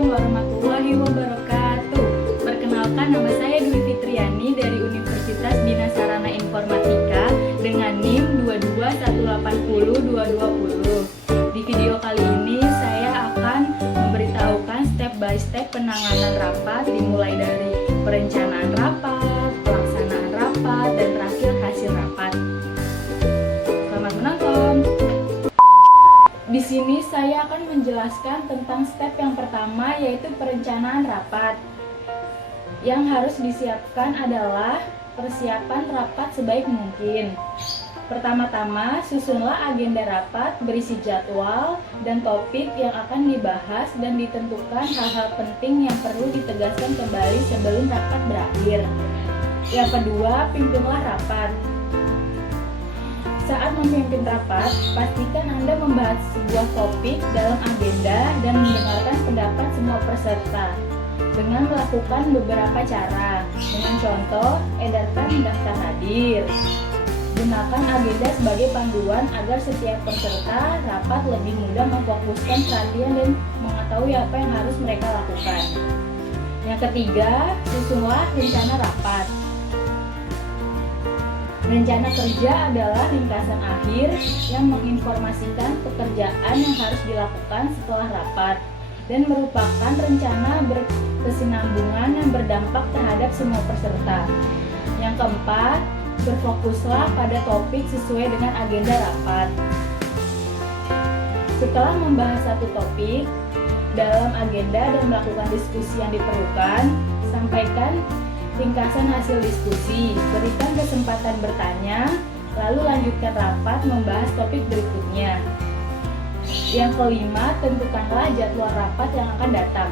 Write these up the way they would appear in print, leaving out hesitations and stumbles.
Assalamualaikum warahmatullahi wabarakatuh. Perkenalkan, nama saya Dwi Fitriani dari Universitas Bina Sarana Informatika dengan NIM 22180-220. Di video kali ini saya akan memberitahukan step by step penanganan rapat, dimulai dari perencanaan rapat, pelaksanaan rapat, dan terakhir hasil rapat. Selamat menonton. Di sini saya akan menjelaskan tentang step yang pertama, yaitu perencanaan rapat. Yang harus disiapkan adalah persiapan rapat sebaik mungkin. Pertama-tama, susunlah agenda rapat berisi jadwal dan topik yang akan dibahas dan ditentukan hal-hal penting yang perlu ditegaskan kembali sebelum rapat berakhir. Yang kedua, pimpinlah rapat. Saat memimpin rapat, pastikan Anda membahas sebuah topik dalam agenda dan mendengarkan pendapat semua peserta dengan melakukan beberapa cara. Dengan contoh, edarkan daftar hadir. Gunakan agenda sebagai panduan agar setiap peserta rapat lebih mudah memfokuskan perhatian dan mengetahui apa yang harus mereka lakukan. Yang ketiga, susunlah rencana rapat. Rencana kerja adalah ringkasan akhir yang menginformasikan pekerjaan yang harus dilakukan setelah rapat dan merupakan rencana berkesinambungan yang berdampak terhadap semua peserta. Yang keempat, berfokuslah pada topik sesuai dengan agenda rapat. Setelah membahas satu topik dalam agenda dan melakukan diskusi yang diperlukan, sampaikan ringkasan hasil diskusi, berikan kesempatan bertanya, lalu lanjutkan rapat membahas topik berikutnya. Yang kelima, tentukanlah jadwal rapat yang akan datang.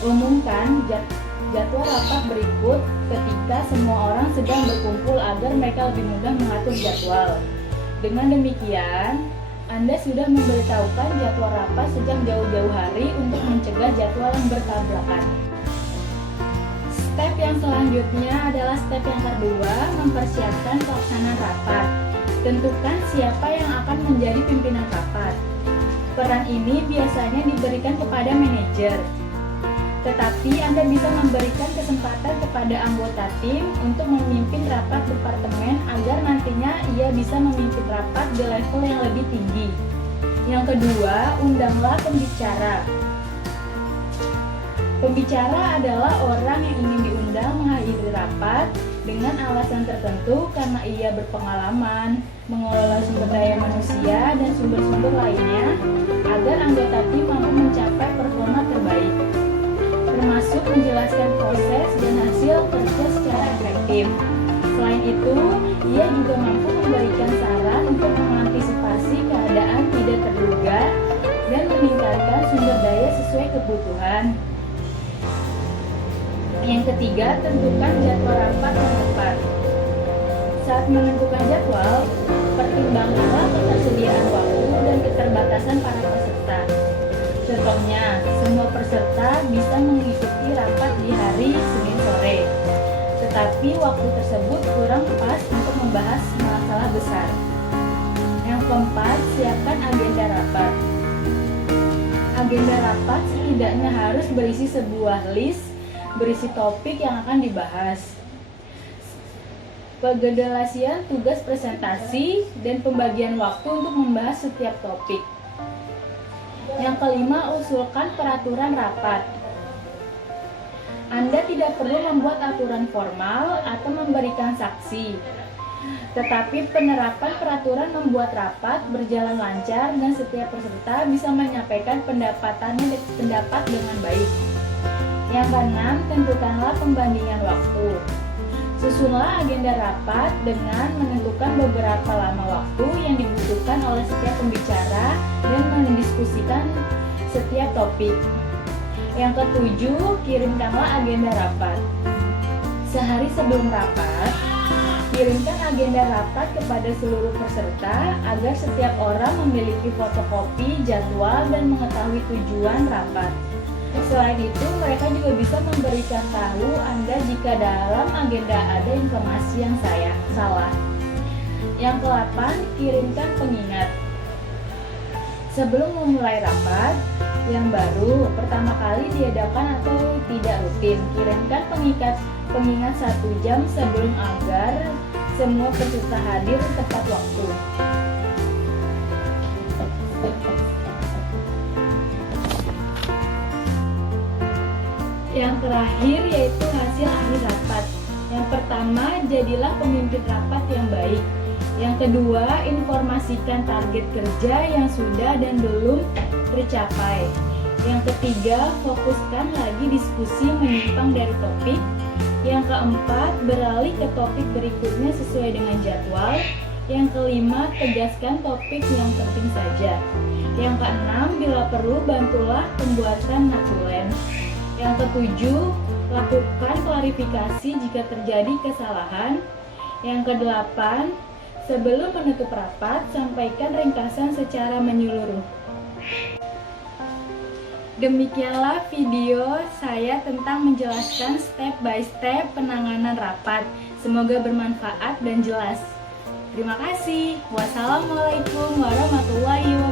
Umumkan jadwal rapat berikut ketika semua orang sedang berkumpul agar mereka lebih mudah mengatur jadwal. Dengan demikian, Anda sudah memberitahukan jadwal rapat sejak jauh-jauh hari untuk mencegah jadwal yang bertabrakan. Step yang selanjutnya adalah step yang kedua, mempersiapkan pelaksanaan rapat. Tentukan siapa yang akan menjadi pimpinan rapat. Peran ini biasanya diberikan kepada manajer. Tetapi Anda bisa memberikan kesempatan kepada anggota tim untuk memimpin rapat departemen agar nantinya ia bisa memimpin rapat di level yang lebih tinggi. Yang kedua, undanglah pembicara. Pembicara adalah orang yang ingin diundang menghadiri rapat dengan alasan tertentu karena ia berpengalaman mengelola sumber daya manusia dan sumber-sumber lainnya agar anggota tim mampu mencapai performa terbaik, termasuk menjelaskan proses dan hasil kerja secara efektif. Selain itu, ia juga mampu memberikan saran untuk mengantisipasi keadaan tidak terduga dan meningkatkan sumber daya sesuai kebutuhan. Yang ketiga, tentukan jadwal rapat yang tepat. Saat menentukan jadwal, pertimbangkanlah ketersediaan waktu dan keterbatasan para peserta. Contohnya, semua peserta bisa mengikuti rapat di hari Senin sore, tetapi waktu tersebut kurang pas untuk membahas masalah besar. Yang keempat, siapkan agenda rapat. Agenda rapat setidaknya harus berisi sebuah list berisi topik yang akan dibahas, pengendalian tugas presentasi, dan pembagian waktu untuk membahas setiap topik. Yang kelima, usulkan peraturan rapat. Anda tidak perlu membuat aturan formal atau memberikan saksi, tetapi penerapan peraturan membuat rapat berjalan lancar dan setiap peserta bisa menyampaikan pendapat dengan baik. Yang keenam, tentukanlah pembandingan waktu. Susunlah agenda rapat dengan menentukan beberapa lama waktu yang dibutuhkan oleh setiap pembicara dan mendiskusikan setiap topik. Yang ketujuh, kirimkanlah agenda rapat. Sehari sebelum rapat, kirimkan agenda rapat kepada seluruh peserta agar setiap orang memiliki fotokopi jadwal dan mengetahui tujuan rapat. Selain itu, mereka juga bisa memberikan tahu Anda jika dalam agenda ada informasi yang salah. Yang ke-8, kirimkan pengingat. Sebelum memulai rapat, yang baru pertama kali diadakan atau tidak rutin, kirimkan pengingat 1 jam sebelum agar semua peserta hadir tepat waktu. Yang terakhir yaitu hasil akhir rapat. Yang pertama, jadilah pemimpin rapat yang baik. Yang kedua, informasikan target kerja yang sudah dan belum tercapai. Yang ketiga, fokuskan lagi diskusi menyimpang dari topik. Yang keempat, beralih ke topik berikutnya sesuai dengan jadwal. Yang kelima, tegaskan topik yang penting saja. Yang keenam, bila perlu bantulah pembuatan notulen. Yang ketujuh, lakukan klarifikasi jika terjadi kesalahan. Yang kedelapan, sebelum menutup rapat, sampaikan ringkasan secara menyeluruh. Demikianlah video saya tentang menjelaskan step by step penanganan rapat. Semoga bermanfaat dan jelas. Terima kasih. Wassalamualaikum warahmatullahi wabarakatuh.